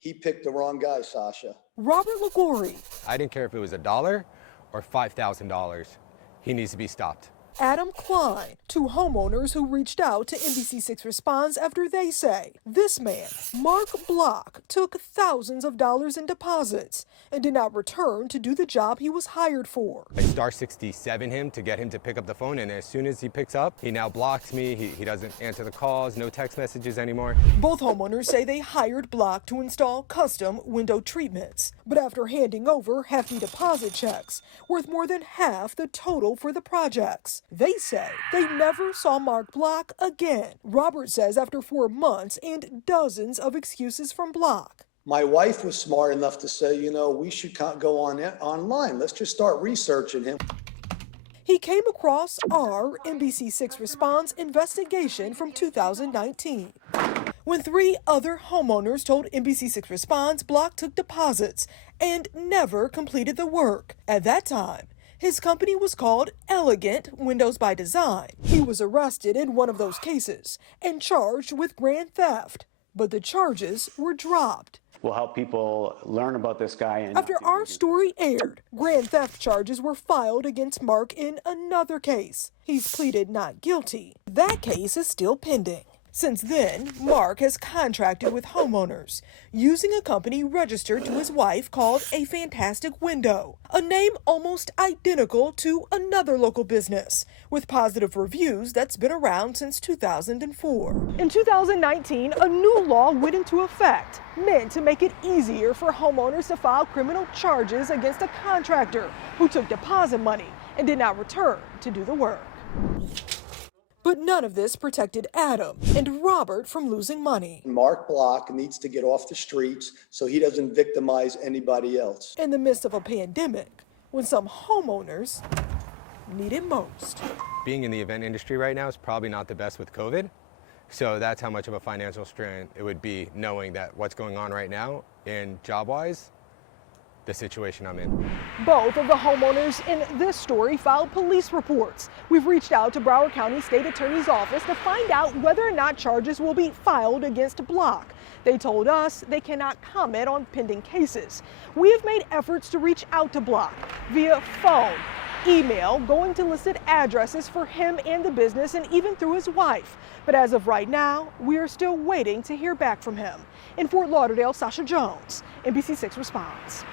He picked the wrong guy, Sasha. Robert Liguori. I didn't care if it was $1 or $5,000. He needs to be stopped. Adam Klein, two homeowners who reached out to NBC6 Response after they say this man, Mark Block, took thousands of dollars in deposits and did not return to do the job he was hired for. I star 67 him to get him to pick up the phone, and as soon as he picks up, he now blocks me. He doesn't answer the calls, no text messages anymore. Both homeowners say they hired Block to install custom window treatments, but after handing over hefty deposit checks worth more than half the total for the projects, they say they never saw Mark Block again. Robert says after 4 months and dozens of excuses from Block. My wife was smart enough to say, you know, we should go online. Let's just start researching him. He came across our NBC6 Response investigation from 2019, when 3 other homeowners told NBC6 Response Block took deposits and never completed the work. At that time, his company was called Elegant Windows by Design. He was arrested in one of those cases and charged with grand theft, but the charges were dropped. We'll help people learn about this guy. After our story aired, grand theft charges were filed against Mark in another case. He's pleaded not guilty. That case is still pending. Since then, Mark has contracted with homeowners, using a company registered to his wife called A Fantastic Window, a name almost identical to another local business, with positive reviews that's been around since 2004. In 2019, a new law went into effect, meant to make it easier for homeowners to file criminal charges against a contractor who took deposit money and did not return to do the work. But none of this protected Adam and Robert from losing money. Mark Block needs to get off the streets so he doesn't victimize anybody else. In the midst of a pandemic, when some homeowners need it most. Being in the event industry right now is probably not the best with COVID. So that's how much of a financial strain it would be, knowing that what's going on right now and job-wise, the situation I'm in. Both of the homeowners in this story filed police reports. We've reached out to Broward County State Attorney's Office to find out whether or not charges will be filed against Block. They told us they cannot comment on pending cases. We have made efforts to reach out to Block via phone, email, going to listed addresses for him and the business, and even through his wife. But as of right now, we are still waiting to hear back from him. In Fort Lauderdale, Sasha Jones, NBC6 Response.